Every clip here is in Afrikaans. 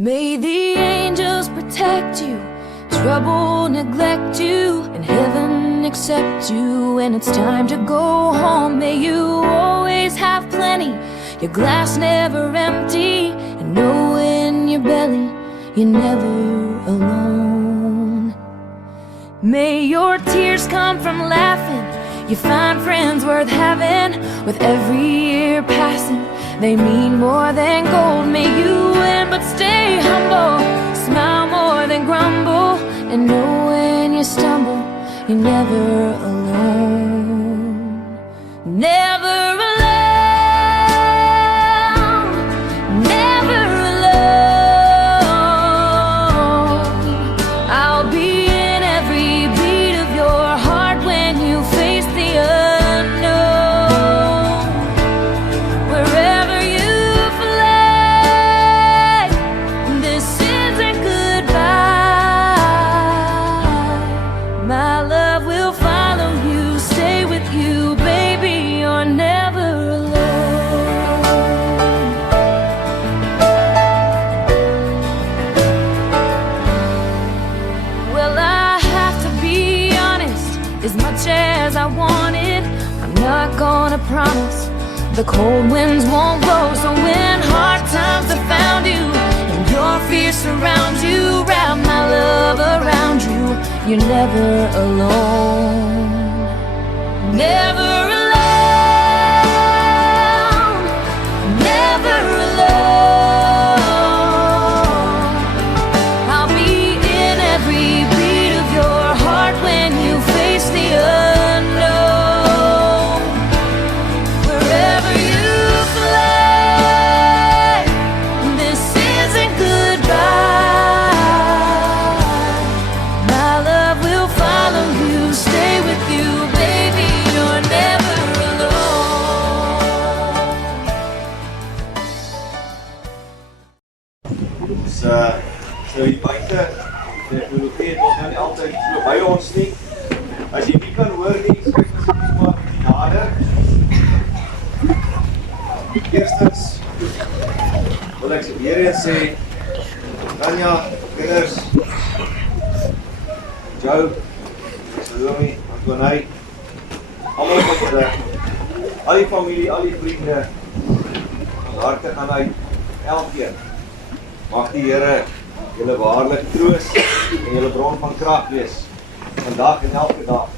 May the angels protect you, trouble neglect you, and heaven accept you when it's time to go home. May you always have plenty, your glass never empty, and know in your belly you're never alone. May your tears come from laughing, you find friends worth having. With every year passing, they mean more than gold. May you win but stay humble, smile more than grumble, and know when you stumble, you're never alone. Never alone, never alone. I'll be in every beat of your heart when you face the unknown. Wherever you fly, this isn't goodbye. My love will follow you, stay with you, baby, you're never alone. Well, I have to be honest, as much as I want it, I'm not gonna promise the cold winds won't blow. So when hard times have found you and your fear surrounds you, wrap my love around you, you're never alone. Never alone, never alone. I'll be in every beat of your heart when you face the unknown. Wherever you fly, this isn't goodbye. My love will follow you, stay with you, baby, you're never alone. So die buite tegnologie het ons nou nie altyd so by ons nie. As jy nie kan hoor nie, skryf asseblief maar die nader. Eerstens wil ek weer eens sê, Tanya, kinders, Joe, Salome, Antonij, almal van julle, al die familie, al die vriende, ons harte gaan uit, elkeen. Mag die Here julle waarlik troos en julle bron van krag wees, vandag en elke dag.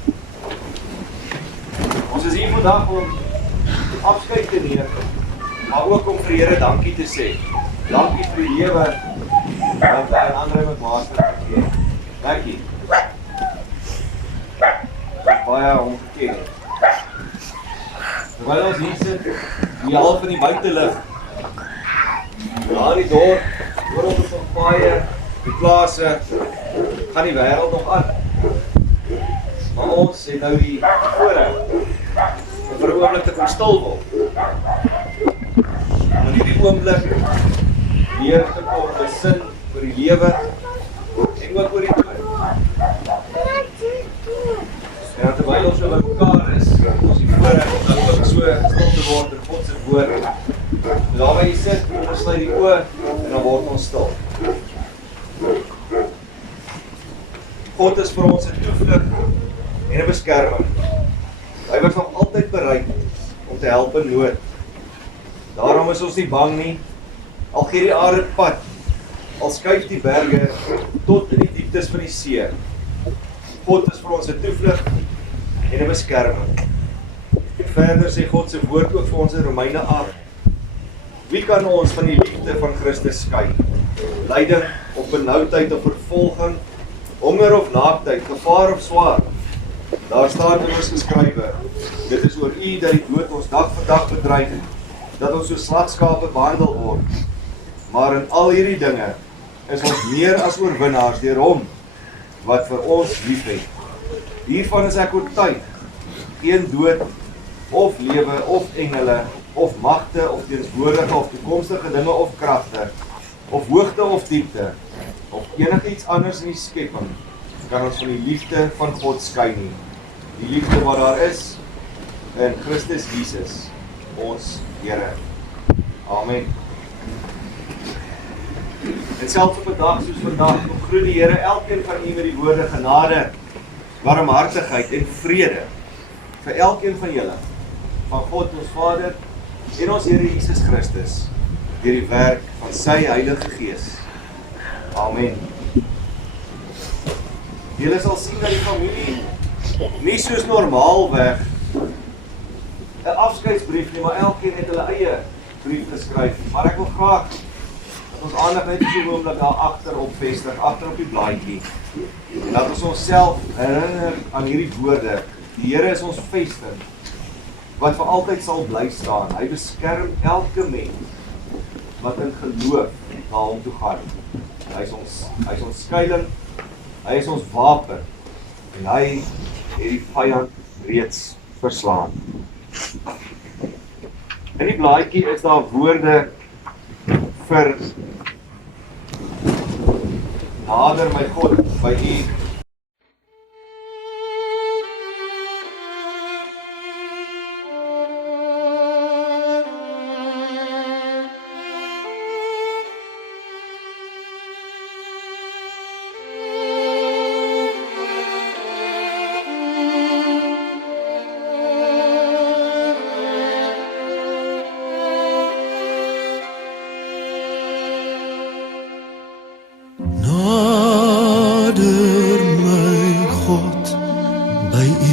Ons is hier vandag om afskeid te neem, maar ook om vir die Here dankie te sê. Dankie vir die lewe wat hy aan ander met master gegee. Dankie. Baie ongeken. Terwyl ons hier sit, die half van die buitelug, daar in die dorp, oor ons op paaie, die plase, gaan die wêreld nog aan. Maar ons het nou die voorreg om vir 'n oomblik te kan stil word. Om in hierdie oomblik weer te kom besin oor die lewe en ook oor die dood. En terwyl ons so by mekaar is, ons die voorreg om nou ook so stil te word in God se woord. Daar waar jy sit, ons sluit die oë en dan word ons stil. God is vir ons 'n toevlug en 'n beskerming. Hy was nog altyd bereid om te help in nood. Daarom is ons nie bang nie, al gee die aarde pad, al skuif die berge tot in die dieptes van die see. God is vir ons 'n toevlug en 'n beskerming. Verder sê God se woord ook vir ons in Romeine 8. Wie kan ons van die liefde van Christus skei? Lyding of benoudheid of vervolging, honger of naaktheid, gevaar of swaard? Daar staan immers geskrywe, dit is oor U dat die dood ons dag vir dag bedreig, dat ons so slagskape behandel word. Maar in al hierdie dinge is ons meer as oorwinnaars deur Hom wat vir ons liefhet. Hiervan is ek oortuig, geen dood of lewe of engele of magte of teenswoordige of toekomstige dinge of kragte of hoogte of diepte of enigiets anders in die skepping kan ons van die liefde van God skei nie. Die liefde wat daar is in Christus Jesus, ons Here. Amen. En selfs op 'n dag soos vandag, groet die Here elkeen van u met die woorde genade, barmhartigheid en vrede vir elkeen van julle, van God ons Vader en ons Here Jesus Christus, deur die werk van sy Heilige Gees. Amen. Julle sal sien dat die familie nie soos normaalweg 'n afskeidsbrief nie, maar elkeen het hulle eie brief geskryf. Maar ek wil graag dat ons aandag net so 'n oomblik daar agter op vestig, agter op die blaadjie. En dat ons onsself herinner aan hierdie woorde. Die Here is ons vesting, wat vir altyd sal bly staan. Hy beskerm elke mens wat in geloof na hom toe gaan. Hy is ons skuiling, hy is ons wapen, en hy het die vyand reeds verslaan. In die blaadjie is daar woorde vir nader my God by u. Nader my God by u,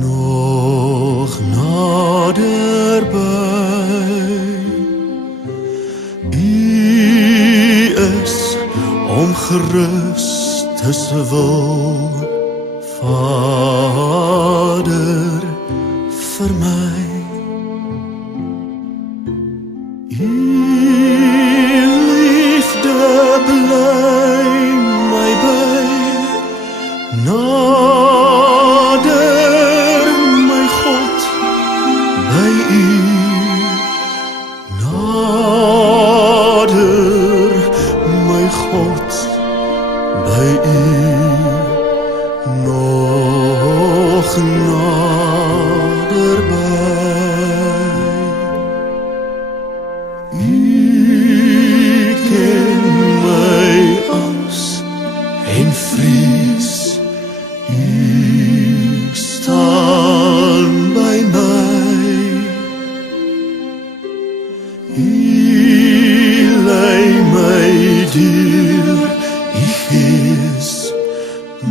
nog naderby. U is om Christus wil, Vader vir my. U liefde bly my by, nader my God by u, nader my God by u, nog naderby. U ken my angs en vrees, u staan by my. U lei my deur, u Gees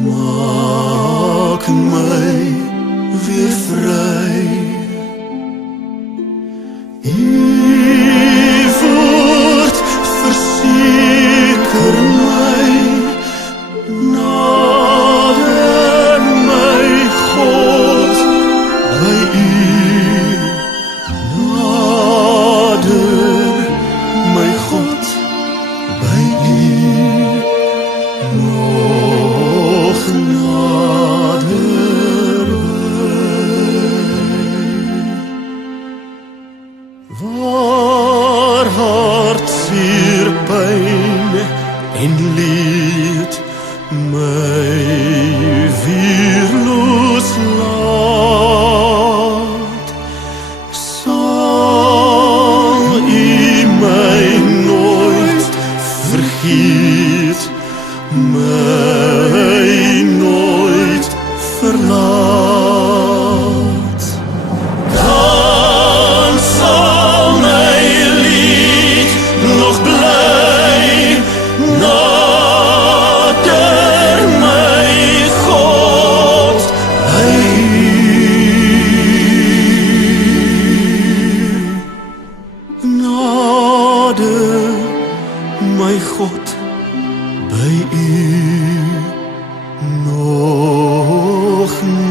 maak my weer vry. U woord verseker my, nader my God by u, nader my God by u, nog naderby. Waar hartseer, pyn en leed my weer loslaat, sal u my nooit vergeet, my nooit verlaat. Dan sal my lied nog bly, nader my God by u, nader my God by u, nog naderby.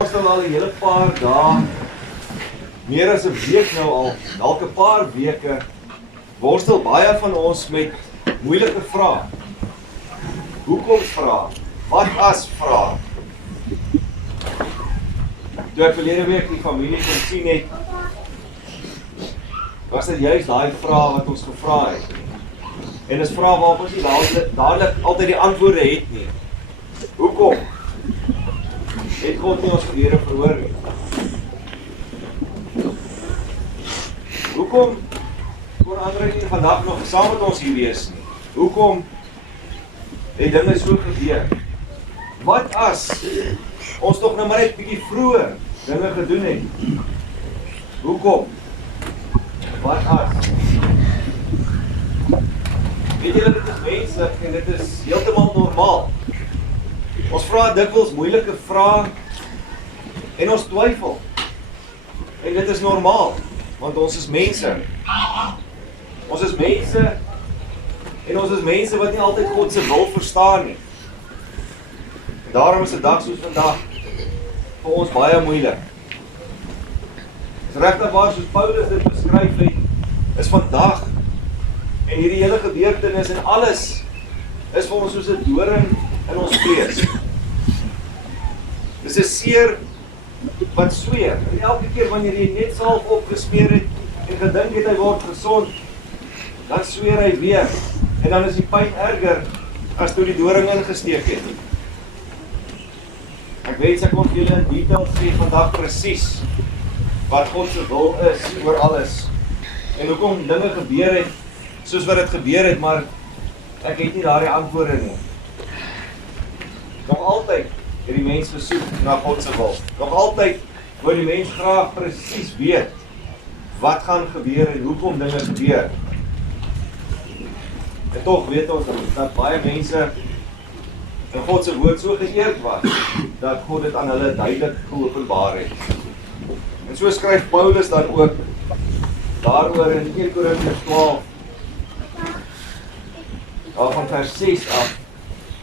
Ons al 'n hele paar dae, meer as 'n week nou al, dalk 'n paar weke, worstel baie van ons met moeilike vrae. Hoekom vrae? Wat as vrae? Toe ek verlede week die familie kon sien het, was dit juist daai vraag wat ons gevra het. En dis vrae waarop ons nie dadelik altyd die antwoorde het nie. Hoekom? Het God nie ons gebede verhoor nie? Hoekom kon André nie vandag nog saam met ons hier wees nie? Hoekom het dinge so gebeur? Wat as ons toch nou maar net bietjie vroeër dinge gedoen het? Hoekom? Wat as? Weet julle, dit is menslik en dit is heeltemal normaal. Ons vra dikwels moeilike vrae en ons twyfel. En dit is normaal, want ons is mense. Ons is mense en ons is mense wat nie altyd God se wil verstaan nie. En daarom is 'n dag soos vandag vir ons baie moeilik. Dis regtig waar soos Paulus dit beskryf het, is vandag en hierdie hele gebeurtenis en alles is vir ons soos 'n doring in ons vlees. Dis 'n seer wat sweer. En elke keer wanneer jy net salf opgesmeer het en gedink het hy word gesond, dan sweer hy weer. En dan is die pyn erger as toe die doring ingesteek het. Ek wens ek kon vir julle in detail sê vandag presies wat God se wil is oor alles. En hoekom dinge gebeur het soos wat dit gebeur het, maar ek het nie daardie antwoorde nie. Nog altyd het die mens gesoek na God se wil. Nog altyd wil die mens graag presies weet wat gaan gebeur en hoekom dinge gebeur. En tog weet ons dat baie mense in God se woord so geëerd was, dat God dit aan hulle duidelik geopenbaar het. En so skryf Paulus dan ook daaroor in 1 Korintiërs 12, van vers 6 af,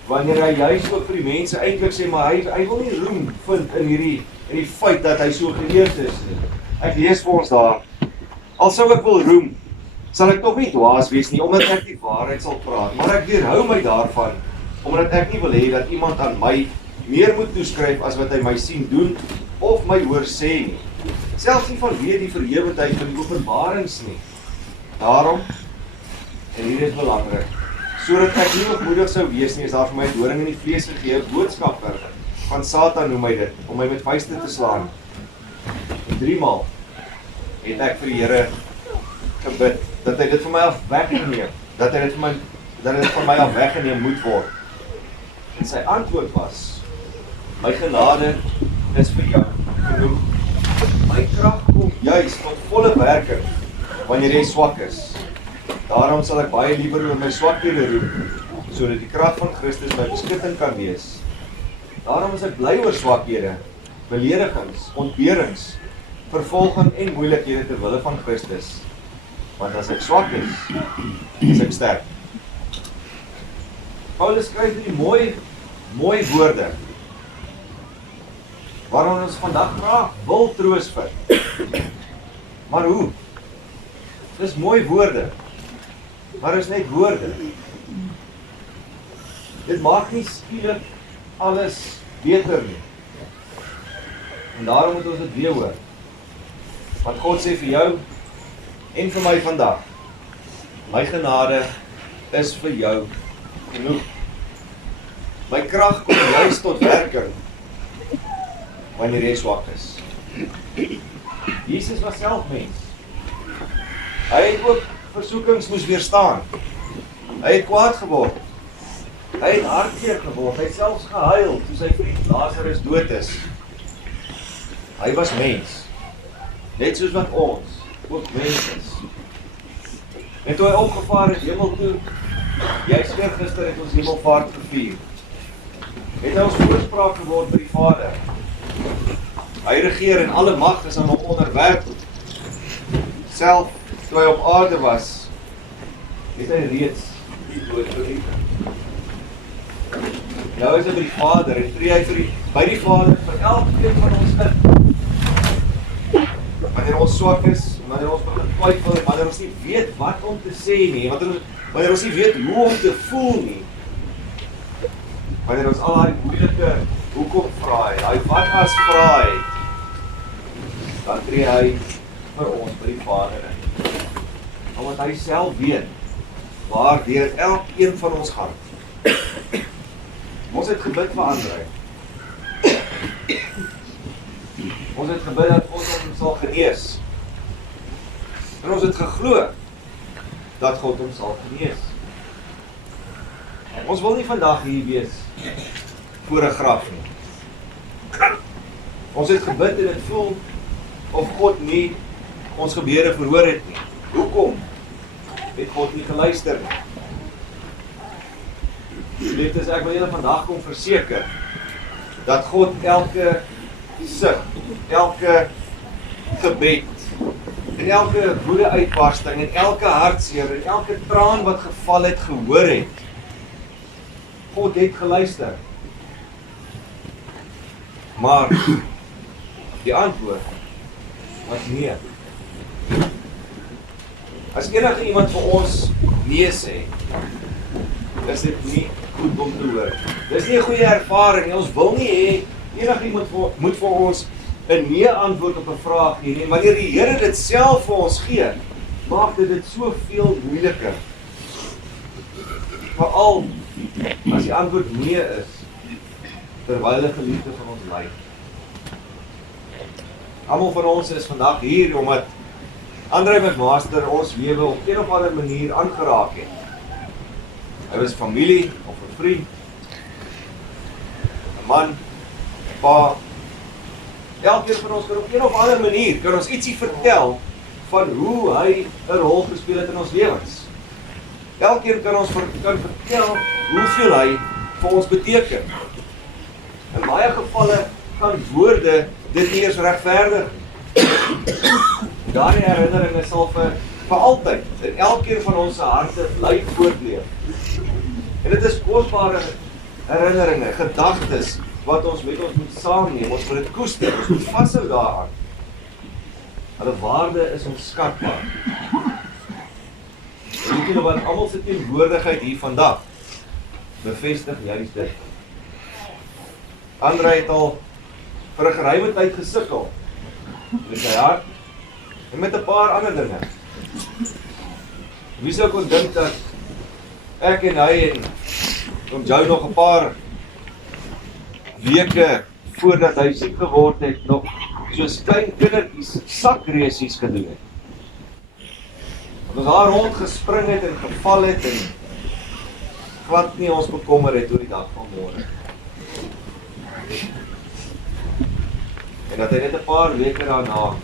wanneer hy juist ook vir die mense eintlik sê, maar hy wil nie roem vind in die feit dat hy so geëerd is nie. Ek lees vir ons daar, al sou ek wil roem, sal ek tog nie dwaas wees nie, omdat ek die waarheid sal praat, maar ek weerhou my daarvan, omdat ek nie wil hê dat iemand aan my meer moet toeskryf as wat hy my sien doen, of my hoor sê nie. Selfs nie vanweë die verhewendheid van die openbarings nie. Daarom, en hier is belangrik, sodat ek nie hoogmoedig sou wees nie, is daar vir my 'n doring in die vlees gegee, boodskapper van Satan noem my dit, om my met vuiste te slaan. En 3 maal het ek vir die Here gebid, dat hy dit van my af weggeneem, dat dit van my af weggeneem moet word. En sy antwoord was, my genade is vir jou genoeg. My krag kom juis tot volle werking, wanneer jy swak is. Daarom sal ek baie liever oor my swakhede roem, sodat die krag van Christus my beskutting kan wees. Daarom is ek bly oor swakhede, beledigings, ontberings, vervolging en moeilikhede ter wille van Christus. Want as ek swak is ek sterk. Paulus skryf die mooi woorde, waarom ons vandag graag wil troos vind. Maar hoe? Dis mooi woorde, maar is net woorde. Dit maak nie skielik alles beter nie. En daarom moet ons dit weer hoor. Want God sê vir jou en vir my vandag, my genade is vir jou genoeg. My krag kom juis tot werking wanneer jy swak is. Jesus was self mens. Hy het ook versoekings moes weerstaan. Hy het kwaad geword. Hy het hartseer geword. Hy het selfs gehuil toe sy vriend Lazarus dood is. Hy was mens. Net soos wat ons ook mens is. En toe hy opgevaar het hemel toe, juist weer gister het ons hemelvaart gevier. Het hy ons voorspraak geword by die Vader. Hy regeer en alle mag is aan hom onderwerp. Self, toe hy op aarde was, het hy reeds die dood verlies. Nou is hy by die Vader en tree hy by die Vader vir elkeen van ons in. Wanneer ons swak is, wanneer ons begin twyfel, wanneer ons nie weet wat om te sê nie, wanneer ons nie weet hoe om te voel nie, wanneer ons al die moeilike hoekom vraai, die wat as vraai, dan tree hy vir ons by die Vader in. Omdat hy self weet waardeur elkeen van ons gaan. Ons het gebid vir André. Ons het gebid dat ons hom sal genees. En ons het geglo dat God hom sal genees. Ons wil nie vandag hier wees voor 'n graf nie. Ons het gebid en dit voel of God nie ons gebede verhoor het nie. Hoekom het God nie geluister nie? Liefdes, ek wil julle vandag kom verseker dat God elke sug, elke gebed en elke woede uitbarsting en elke hartseer en elke traan wat geval het, gehoor het. God het geluister. Maar die antwoord was nee. As enige iemand vir ons nee sê, is dit nie goed om te hoor. Dis nie 'n goeie ervaring nie. Ons wil nie hê enige iemand moet vir ons 'n nee antwoord op 'n vraag gee nie. Wanneer die Here dit self vir ons gee, maak dit soveel moeiliker. Veral as die antwoord nee is, terwyl 'n geliefde van ons ly. Almal van ons is vandag hier omdat André McMaster ons lewe op een of ander manier aangeraak het. Hy was familie of 'n vriend, 'n man, 'n pa. Elkeen van ons kan op een of ander manier kan ons ietsie vertel van hoe hy 'n rol gespeel het in ons lewens. Elkeen kan ons kan vertel hoeveel hy vir ons beteken. In baie gevalle kan woorde dit nie eens regverdig. Daardie herinneringe sal vir altyd in elkeen van ons se harte bly voortleef. En dit is kosbare herinneringe, gedagtes wat ons met ons moet saamneem. Ons moet dit koester, ons moet vashou daaraan. Hulle waarde is onskatbaar. En weet julle wat, almal se teenwoordigheid hier vandag bevestig juist dit. André het al vir 'n geruime tyd gesukkel met sy hart en met 'n paar ander dinge. Wie sou kon dink dat ek en hy en Joe nog 'n paar weke voordat hy siek geword het, nog soos klein kindertjies sakresies gedoen het. Ons daar rond gespring het en geval het en glad nie ons bekommer het oor die dag van môre. En dat hy net 'n paar weke daarna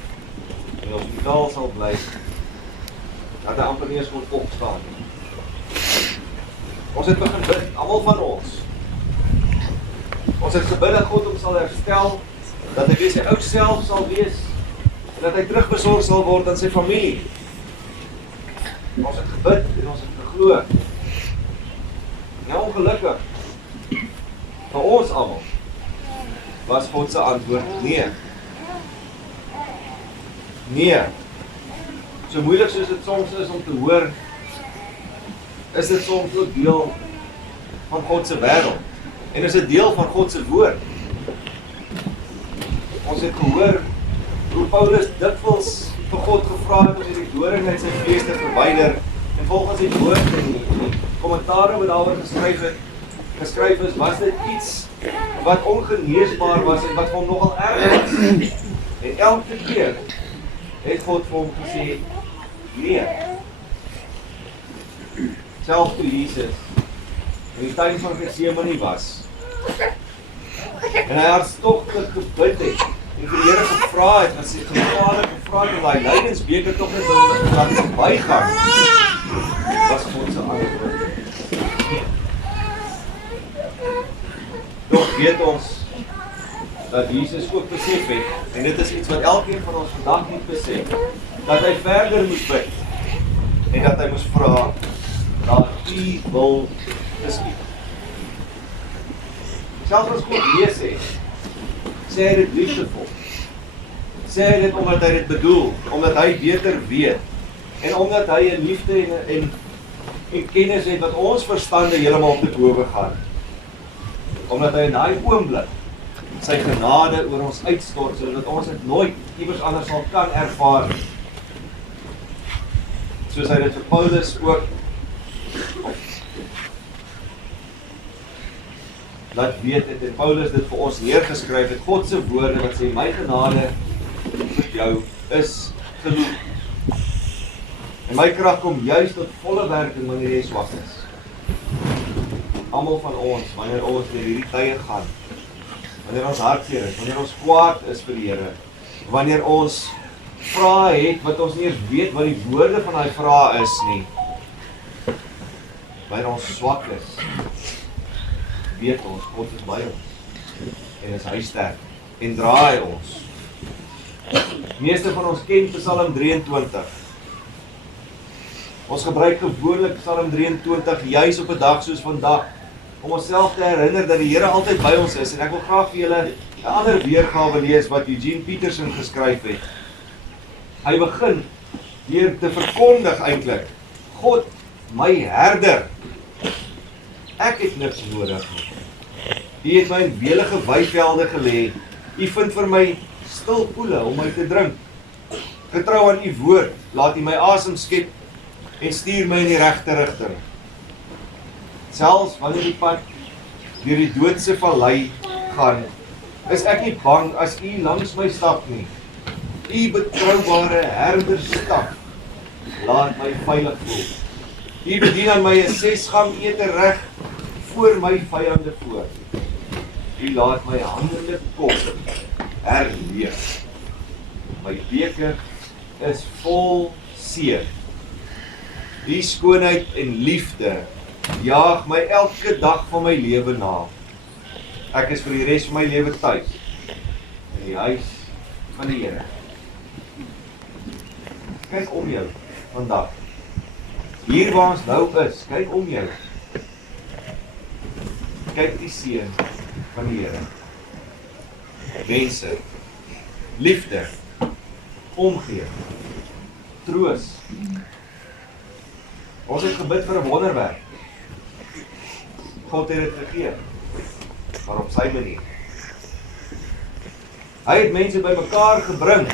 in die hospitaal sal bly, dat hy amper nie eens kon opstaan nie. Ons het begin bid, almal van ons. Ons het gebid dat God hom sal herstel, dat hy weer sy ou self sal wees, en dat hy terugbesorg sal word aan sy familie. Ons het gebid en ons het geglo. Nou ongelukkig, vir ons almal, was God se antwoord nee. Nee. So moeilik soos dit soms is om te hoor, is dit soms ook deel van God se wêreld. En is dit deel van God se woord. Ons het gehoor hoe Paulus dikwels vir God gevra het om die doring uit sy vlees te verwyder, en volgens die woord en die kommentare wat daaroor geskryf is, was dit iets wat ongeneesbaar was en wat vir hom nogal erg was. En elke keer het God vir hom gesê, nee. Selfs toe Jesus in die tuin van Getsemane was, en hy hartstogtelik gebid het, en vir die Here gevra het, wat sy Vader gevra het, om die lydensbeker tog net laat verbygaan, was God se antwoord. Toch weet ons dat Jesus ook besef het, en dit is iets wat elkeen van ons vandag moet besef, dat hy verder moet bid, en dat hy moes vra, dat U wil geskied. Selfs as God lees het, sê hy dit liefdevol. Sê hy dit omdat hy dit bedoel, omdat hy beter weet, en omdat hy 'n liefde en kennis het wat ons verstande heeltemal te bowe gaan. Omdat hy in daai oomblik sy genade oor ons uitstort, sodat ons dit nooit iewers anders sal kan ervaar. Soos hy dit vir Paulus ook laat weet het, en Paulus dit vir ons neergeskryf het, God se woorde wat sê, my genade vir jou is genoeg. En my krag kom juis tot volle werking wanneer jy swak is. Almal van ons, wanneer ons deur hierdie tye gaan, wanneer ons hartseer is, wanneer ons kwaad is vir die Here, wanneer ons vrae het wat ons nie eens weet wat die woorde van daai vrae is nie, wanneer ons swak is, weet ons, God is by ons, en is hy sterk, en draai ons. Meeste van ons ken Psalm 23. Ons gebruik gewoonlik Psalm 23 juis op 'n dag soos vandag, om onsself te herinner dat die Here altyd by ons is, en ek wil graag vir julle 'n ander weergawe lees wat Eugene Peterson geskryf het. Hy begin deur te verkondig eintlik, God, my herder, ek het niks nodig nie. U het my in welige weivelde gelê, u vind vir my stil poele om my te drink. Getrou aan u woord, laat u my asem skep, en stuur my in die regte rigting. Selfs wanneer die pad deur die doodse vallei gaan, is ek nie bang as u langs my stap nie. U betroubare herderstaf laat my veilig voel. U bedien aan my 'n 6-gang ete reg voor my vyande voor. U laat my handende kop herleef. My beker is vol seën. Die skoonheid en liefde jaag my elke dag van my lewe na. Ek is vir die res van my lewe tuis in die huis van die Here. Kyk om jou vandag. Hier waar ons nou is, kyk om jou. Kyk die seën van die Here. Mense, liefde, omgee, troos. Ons het gebid vir 'n wonderwerk. God het dit gegee, maar op sy manier. Hy het mense bymekaar gebring,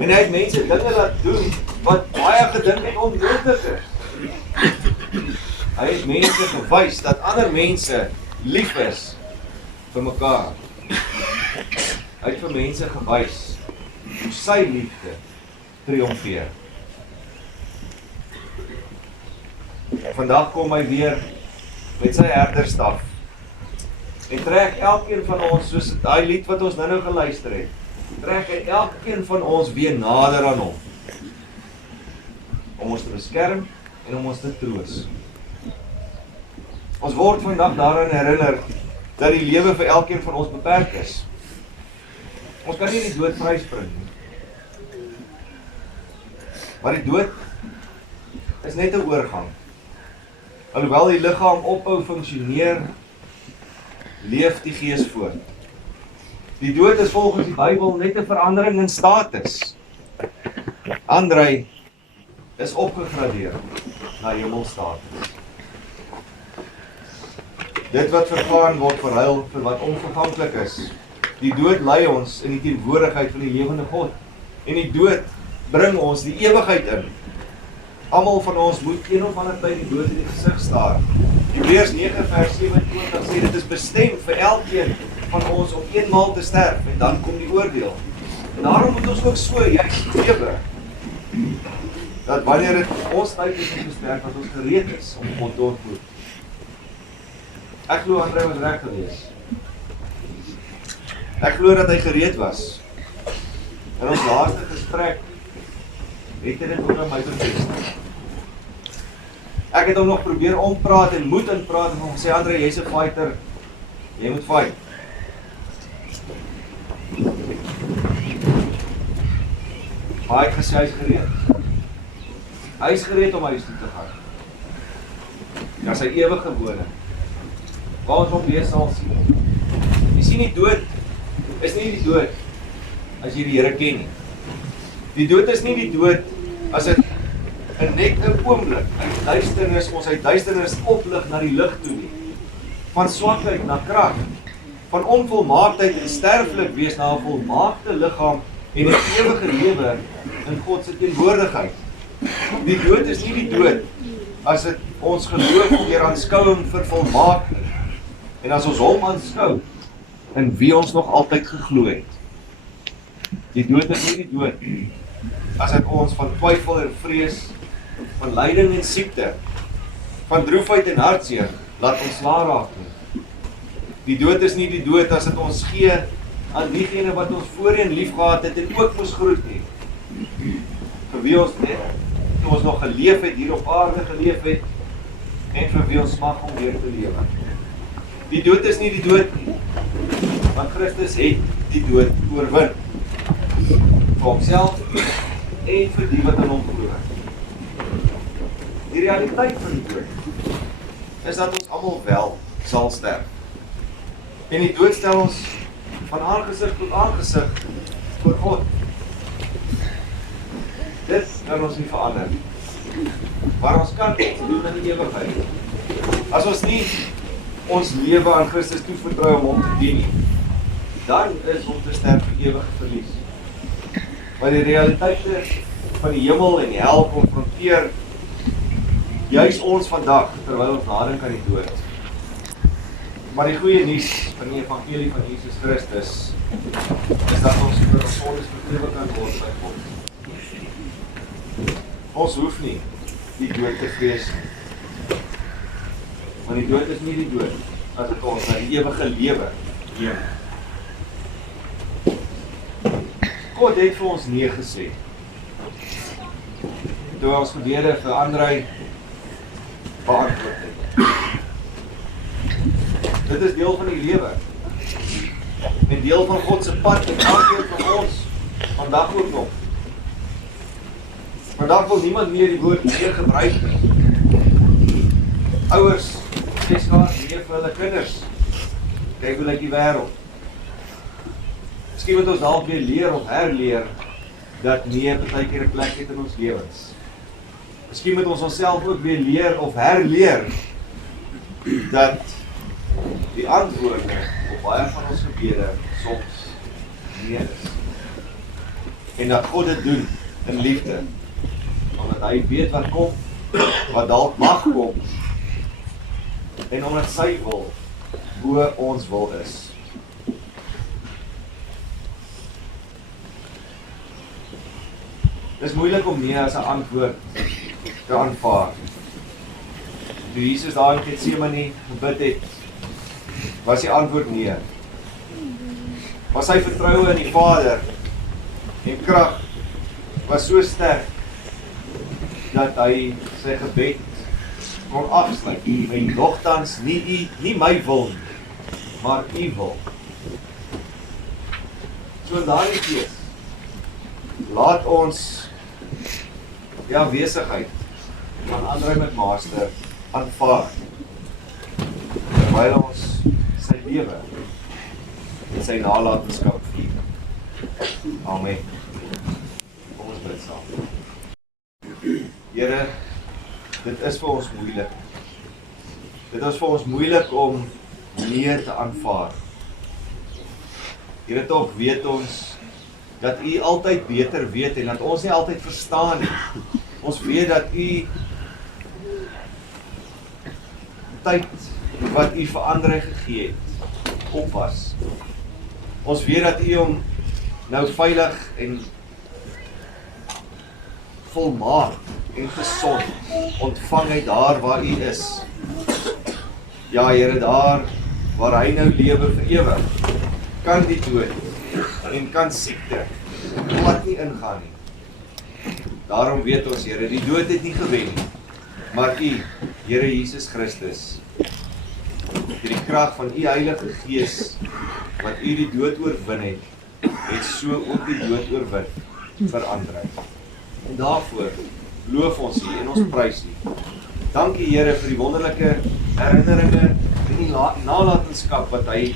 en hy het mense dinge laat doen, wat baie gedink het onmoontlik is. Hy het mense gewys, dat ander mense lief is vir mekaar. Hy het vir mense gewys, hoe sy liefde triomfeer. Vandag kom hy weer met sy herderstaf en trek elkeen van ons, soos daai lied wat ons nou geluister het, trek hy elkeen van ons weer nader aan hom, om ons te beskerm en om ons te troos. Ons word vandag daaraan herinner dat die lewe vir elkeen van ons beperk is. Ons kan nie die dood vryspring nie. Maar die dood is net 'n oorgang. Alhoewel die liggaam ophou funksioneer, leef die gees voort. Die dood is volgens die Bybel net 'n verandering in status. Andrei is opgegradeer na hemelstatus. Dit wat vergaan word verruil vir wat onverganklik is. Die dood lei ons in die teenwoordigheid van die lewende God. En die dood bring ons die ewigheid in. Almal van ons moet een of ander tyd die dood in die gesig staar. Hebreërs 9 vers 27 sê dit is bestem vir elkeen van ons om eenmaal te sterf en dan kom die oordeel. En daarom moet ons ook so juist lewe dat wanneer dit ons tyd is om te sterf, dat ons gereed is om God te ontmoet. Ek glo Andrei was reg gewees. Ek glo dat hy gereed was. In ons laaste gesprek het hy dit ook aan my bevestig. Ek het hom nog probeer ompraat en moed inpraat en hom gesê, Andrei, jy's 'n fighter. Jy moet fight. Maar ek gesê hy's gereed. Hy's gereed om huis toe te gaan. Na sy ewige woning. Waar ons hom weer sal sien. Jy sien die dood is nie die dood as jy die Here ken nie. Die dood is nie die dood as dit net 'n oomblik uit duisternis, ons uit duisternis oplig na die lig toe nie. Van swakheid na krag. van onvolmaaktheid en sterflik wees na 'n volmaakte liggaam en 'n ewige lewe in God se teenwoordigheid. Die dood is nie die dood as dit ons geloof deur aanskouing vervolmaak nie. En as ons hom aanskou in wie ons nog altyd geglo het. Die dood is nie die dood as dit ons van twyfel en vrees, van lyding en siekte, van droefheid en hartseer laat ontslaa raak nie. Die dood is nie die dood as dit ons gee aan diegene wat ons voorheen lief gehad het en ook moes groet nie. Vir wie ons net, toe ons nog geleef het, hier op aarde geleef het, en vir wie ons smag om weer te lewe. Die dood is nie die dood nie, want Christus het die dood oorwin. Vir homself en vir die wat aan hom glo. Die realiteit van die dood is dat ons almal wel sal sterf. En die dood stel ons van aangesig tot aangesig voor God. Dit kan ons nie verander. Maar ons kan iets doen in die ewigheid. As ons nie ons lewe aan Christus toevertrou om hom te dien nie, dan is om te sterf vir ewige verlies. Maar die realiteite van die hemel en die hel konfronteer juis ons vandag, terwyl ons nadink aan die dood. Maar die goeie nuus van die evangelie van Jesus Christus is dat ons vir ons sondes vergewe kan word by God. Ons hoef nie die dood te vrees nie. Want die dood is nie die dood as dit ons na die ewige lewe neem. God het vir ons nee gesê. Toe ons gebede vir Andrei beantwoord het. Dit is deel van die lewe. En deel van God se pad en elkeen van ons vandag ook nog. Vandag wil niemand meer die woord nee gebruik nie. Ouers sê skaars nee vir hulle kinders. Kyk hoe lyk die wêreld. Miskien moet ons dalk weer leer of herleer dat nee partykeer 'n plek het in ons lewens. Miskien moet ons onsself ook weer leer of herleer dat die antwoorde op baie van ons gebede soms nee is. En dat God dit doen in liefde. Omdat hy weet wat kom, wat dalk mag kom. En omdat sy wil bo ons wil is. Dit is moeilik om nee as 'n antwoord te aanvaar. Toe Jesus daar in Getsemane gebid het, was die antwoord nee. Maar sy vertroue in die Vader en krag was so sterk dat hy sy gebed kon afsluit. My nogtans nie my wil, maar u wil. So in daardie gees, laat ons wesigheid van Andrei met Master aanvaar, terwyl ons sy lewe en sy nalatenskap vier. Amen. Kom ons bid saam. Here, dit is vir ons moeilik. Dit is vir ons moeilik om nee te aanvaar. Here, tog weet ons dat u altyd beter weet en dat ons nie altyd verstaan nie. Ons weet dat u tyd wat u vir Andrei gegee het, op was. Ons weet dat u hom nou veilig en volmaak en gesond ontvang het daar waar u is. Ja, Here, daar waar hy nou lewe vir ewig, kan die dood en kan siekte glad nie ingaan nie. Daarom weet ons, Here, die dood het nie gewen nie, maar u, Here Jesus Christus, deur die krag van u Heilige Gees, wat u die dood oorwin het so ook die dood oorwin vir Andrei. En daarvoor loof ons u en ons prys u. Dankie, Here, vir die wonderlike herinneringe en die nalatenskap wat hy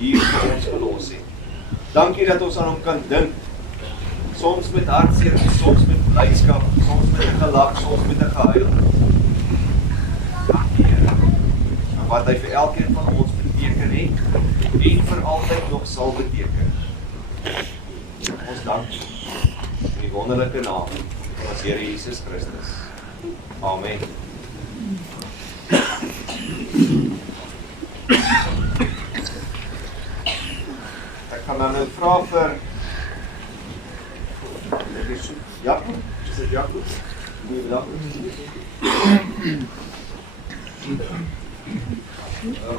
hier vir ons gelos het. Dankie dat ons aan hom kan dink, soms met hartseer, soms met blydskap, soms met 'n gelag, soms met 'n gehuil. Dankie, Here, vir wat hy vir elkeen van ons beteken. beteken het en vir altyd nog sal beteken. Ons dankie in die wonderlike naam van ons Here Jesus Christus. Amen. Ek gaan dan nou vra vir Jakob, is dit Jakob?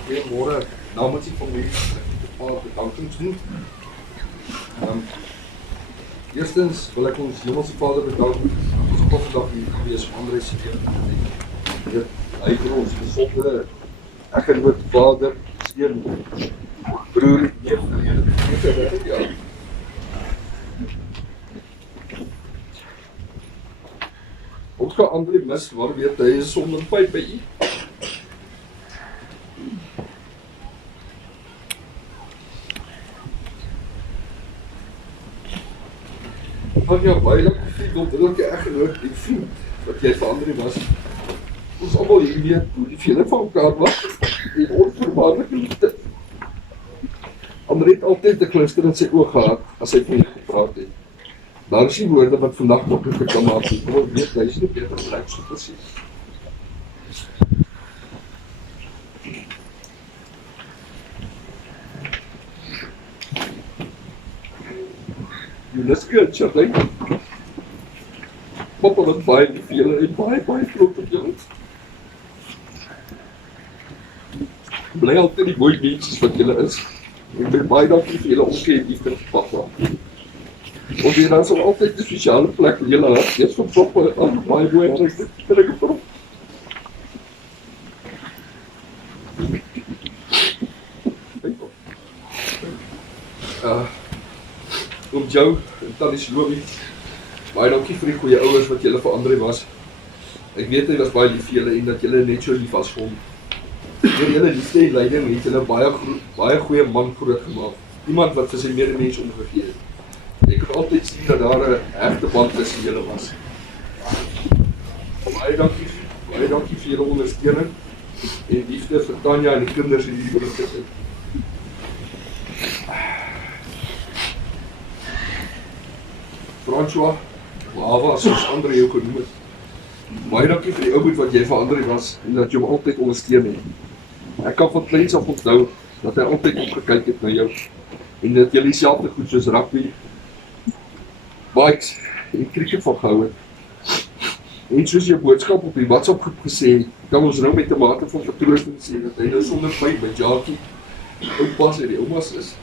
Goeiemôre, namens die familie, ek het 'n paar bedankings doen. Eerstens wil ek ons Hemelse Vader bedank, ons op vandag hier kan wees om André se lewe. Hy vir ons besondere, ek en ook vader, steun, broer, neef, ja. Ons gaan André mis, maar weet hy is sonder pyp by u. Van jou baie vriend, omdat jy echt genoeg die vriend wat jy vir André was. Ons allemaal hier weet hoe die vele van elkaar was en onverwaarlike liefde. André het altyd 'n glinster in sy oog gehad as hy van jou gepraat het. Daar is die woorde wat vandag makkelijker kan maak. Kom ons weet, hy is nie beter gelijk so precies. Juliske en Charlene, papa wat baie lief vir julle en baie groot op julle. Bly altyd die mooi mensjes wat julle is. Ek ben baie dankie vir julle omgee en liefde vir papa. Ons hier dan sal altyd 'n spesiale plek in julle hart. Eers van papa al baie mooi huis dit vir ek vir hom. Om jou en Tannie Slobie, baie dankie vir die goeie ouers wat julle vir André was. Ek weet hy was baie lief vir julle en dat julle net so lief was vir hom. Deur julle liefde en leiding het julle baie goeie man groot gemaak. Iemand wat vir sy medemens omgegee het. Ek kan altyd sien dat daar 'n hegte band tussen julle was. Baie dankie vir julle ondersteuning en liefde vir Tanya en die kinders in hierdie gesin. François, Lava, soos André jou genoem het. Baie dankie vir die ouboet wat jy vir André was en dat jy hom altyd ondersteun het. Ek kan van kleins af onthou dat hy altyd opgekyk het na jou en dat jy dieselfde goed soos rugby, bikes en cricket van gehou het. En soos jou boodskap op die WhatsApp groep gesê, kan ons nou met 'n mate van vertroosting sê dat hy nou sonder pyn by Jackie, oupas en die oumas is.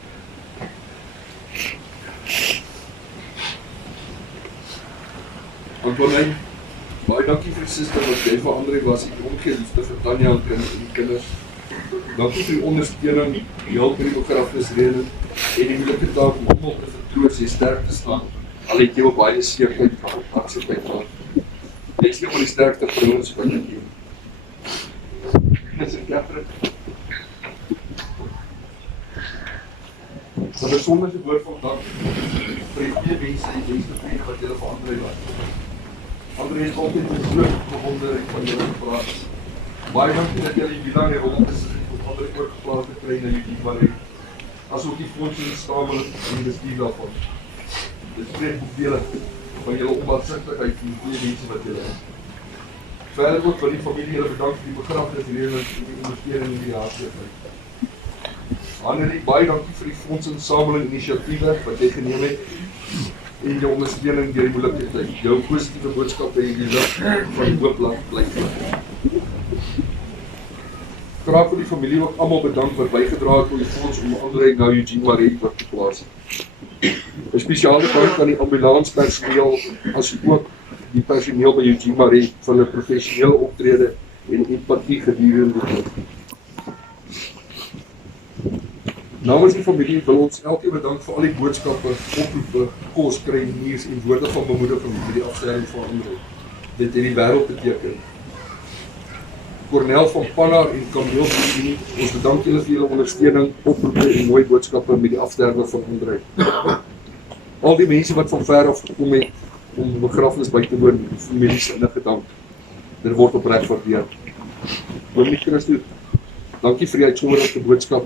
Antonijn, baie dankie vir die suster wat jy vir André was, die omgee liefde vir Tanya en die kinders. Dankie vir die ondersteuning, die hulp vir die begrafnisrede en die moeilike taak om almal te vertroos en sterk te staan. Al het jy op baie seerheid van hartseerheid gehad. Wees nie van die sterkste vrouens wat jy gee. Dis 'n Catherine. 'n besondere woord van dank vir die twee mense en die beste vriend wat julle vir André was. André is altyd groot bewonder en van julle gepraat. Baie dankie dat julle hier dan rond is om André oorgeplaas te kry na Eugene Marais. Asook die fondse en stameling en die bestuur daarvan. Dit spreek boekdele van julle onbaatsigtigheid en die goeie mense wat julle is. Verder ook vir die familie julle bedank vir die begrafnisrede en die ondersteuning in die jaarseerheid. Annelie, baie dankie vir die fondsinsameling inisiatiewe wat jy geneem het en jou ondersteuning deur die moeilike tyd. Jou positiewe boodskap en die lig van die hoopland bly. Graag vir die familie ook almal bedank wat bygedra het tot die fonds om André na Eugene Marais te plaas. 'n Spesiale dank aan die ambulanspersoneel as ook die personeel by Eugene Marais vir hulle professionele optrede en empatie gedurende die tyd. Namens die familie wil ons elkeen bedank vir al die boodskappe, oproepe, kos, kruieniers en woorde van bemoediging vir die afstelling van André. Dit het die wêreld beteken. Cornel van Pannar en Camille Bouchini, ons bedank julle vir julle ondersteuning, oproepe en mooi boodskappe met die afsterwe van André. Al die mense wat van ver af gekom het om begrafnis by te woon, families innige dank. Dit word opreg waardeer. Dominee Christus, dankie vir die uitsonderlike boodskap.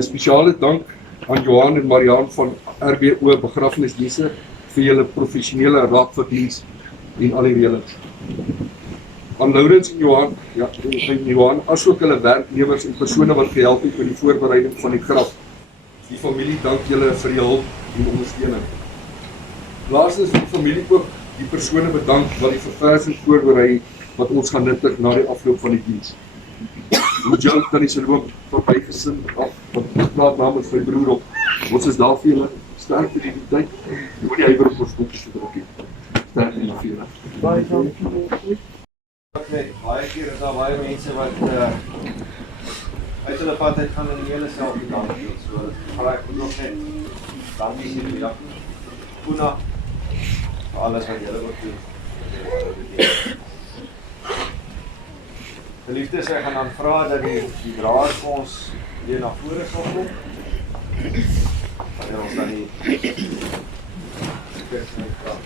Spesiale dank aan Johan en Mariaan van RBO Begrafnisdienste vir julle professionele raad vir diens en al die reëlings. Aan Laurens en Johan, asook hulle werknemers en persone wat gehelp het met die voorbereiding van die graf. Die familie dank julle vir die hulp en ondersteuning. Laastens wil die familie ook die persone bedank wat die verversing voorberei wat ons gaan nuttig na die afloop van die diens. Jou Tannie Salome verbygesin af, wat praat namens my broer op. Ons is daar vir julle, sterkte die tyd, moet die huiwer op ons koekjes te druk. Sterkte die vir julle. Baie dankie. Baie keer is daar baie mense wat uit hulle pad uit gaan en die hele self die dankie. So, vraag ek nog net, dankie sê die dag. Puna, vir alles wat julle ook doen. Geliefdes, ek gaan dan vra dat die draers vir ons hier na vore sal kom. Wanneer ons dan die kerstnummer vra.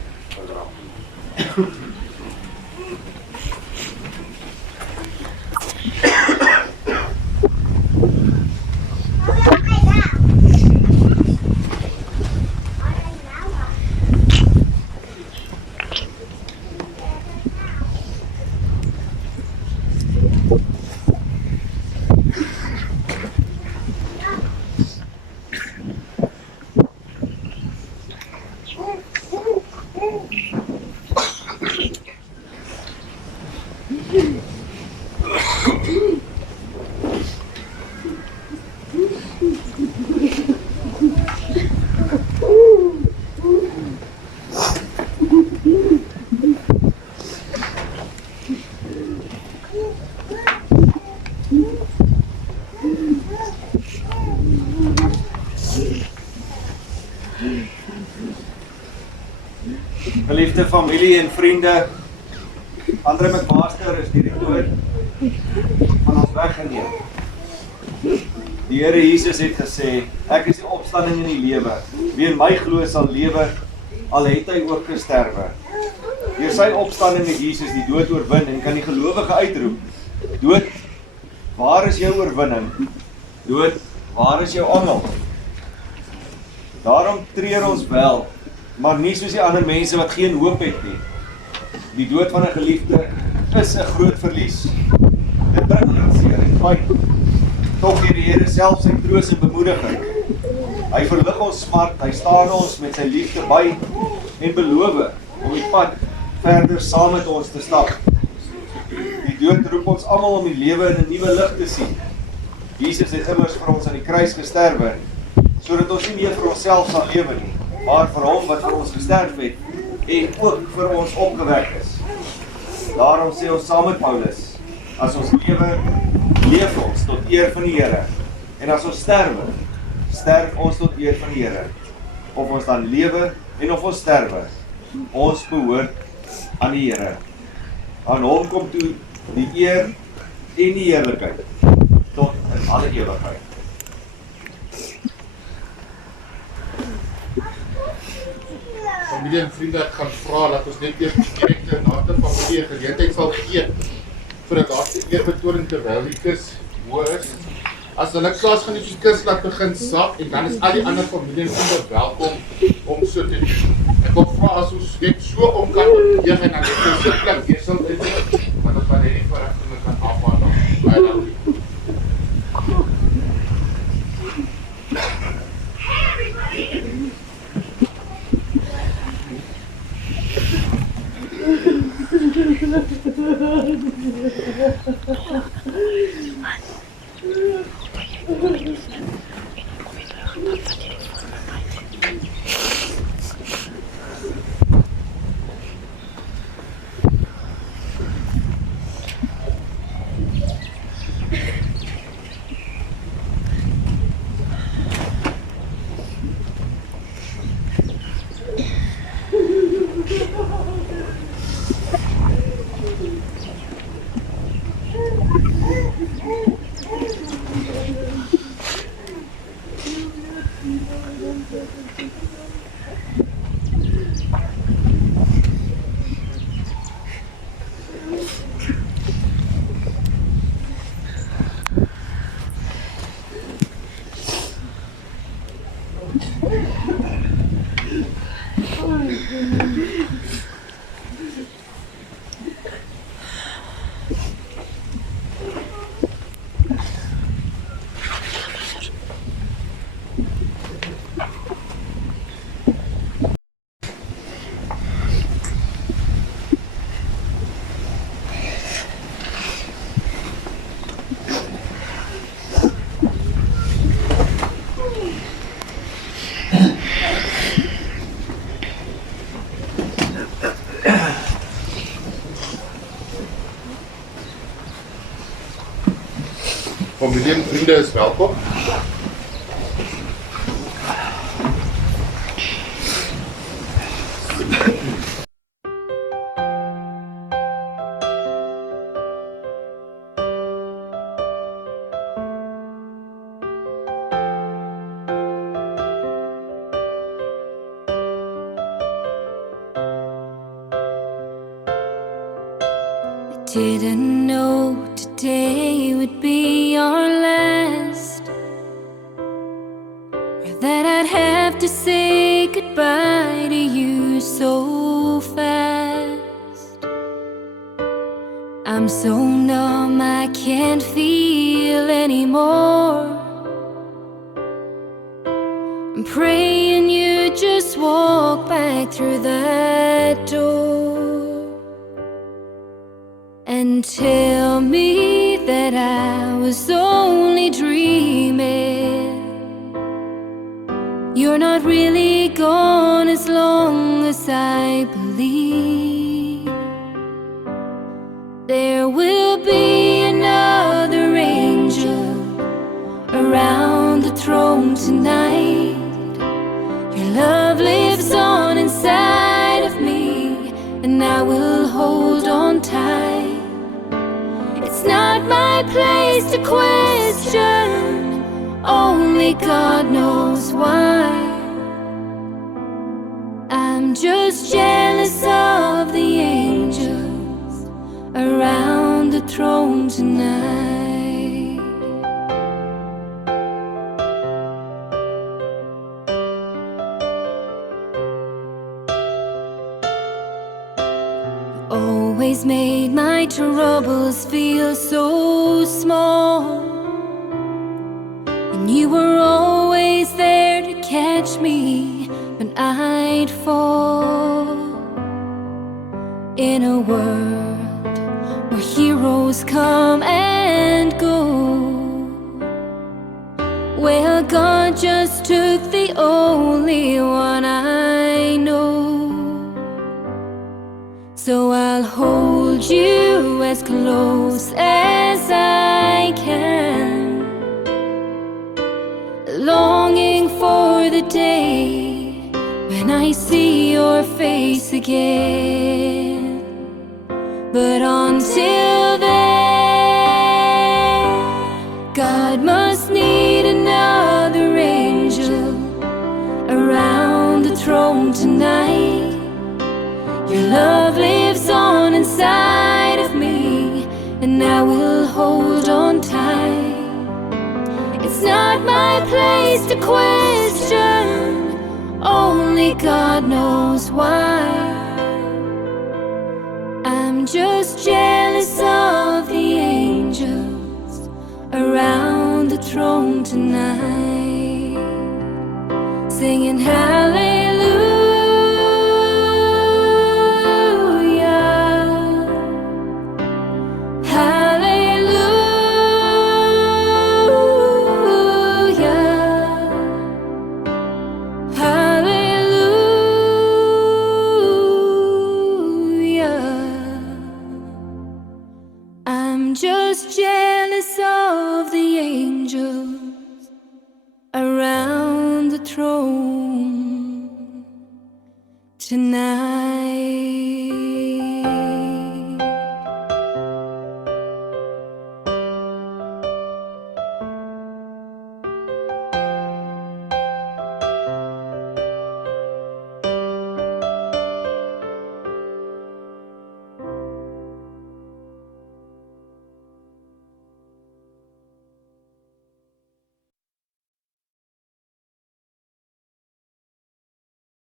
Geliefde familie en vriende, Andre McMaster is die dood van ons weggeneem. Die Here Jesus het gesê, ek is die opstanding en die lewe. Wie in my glo sal lewe, al het hy ook gesterwe. Deur sy opstanding het Jesus die dood oorwin en kan die gelowige uitroep. Dood, waar is jou oorwinning? Dood, waar is jou angel? Daarom treur ons wel, maar nie soos die ander mense wat geen hoop het nie. Die dood van 'n geliefde is 'n groot verlies. Dit bring hartseer en pyn. Tog gee die Here self sy troos en bemoediging. Hy verlig ons smart, hy staan ons met sy liefde by en beloof om die pad verder saam met ons te stap. Die dood roep ons almal om die lewe in 'n nuwe lig te sien. Jesus het immers vir ons aan die kruis gesterwe, sodat ons nie meer vir onsself sal lewe nie, maar vir hom wat vir ons gesterf het en ook vir ons opgewek is. Daarom sê ons saam met Paulus, as ons lewe, leef ons tot eer van die Here. En as ons sterwe, sterf ons tot eer van die Here. Of ons dan lewe en of ons sterwe, ons behoort aan die Here. Aan hom kom toe die eer en die heerlikheid tot in alle ewigheid. Familie en vriende, ek gaan vra dat ons net eers direkte na die familie geleentheid sal gee vir 'n laaste eerbetoning terwyl die kus hoog is. As hulle klas gaan die kus laat begin sak en dan is al die ander familie en vriende welkom om so te doen. Ek wil vra as ons net so om kan beweeg en dan net so sitplek weer sal doen, want ons gaan net die verrigtinge kan afhandel. Baie dankie. Familie en vriende is welkom. Didn't know today would be our last, or that I'd have to say goodbye to you so fast. I'm so numb I can't feel anymore. I'm praying you just walk back through that door and tell me that I was only dreaming. You're not really gone as long as I believe. There will be another angel around the throne tonight. Your love lives on inside of me, and I will hold on tight. It's not my place to question, only God knows why. I'm just jealous of the angels around the throne tonight. Always made my troubles feel so small, and you were always there to catch me when I'd fall. In a world where heroes come and go, well, God just took the only one I know. So I'll hold you as close as I can, longing for the day when I see your face again. But until then, God must need another angel around the throne tonight. Your love lives on inside of me, and I will hold on tight. It's not my place to question, only God knows why. I'm just jealous of the angels around the throne tonight, singing hallelujah. Just jealous of the angels around the throne tonight.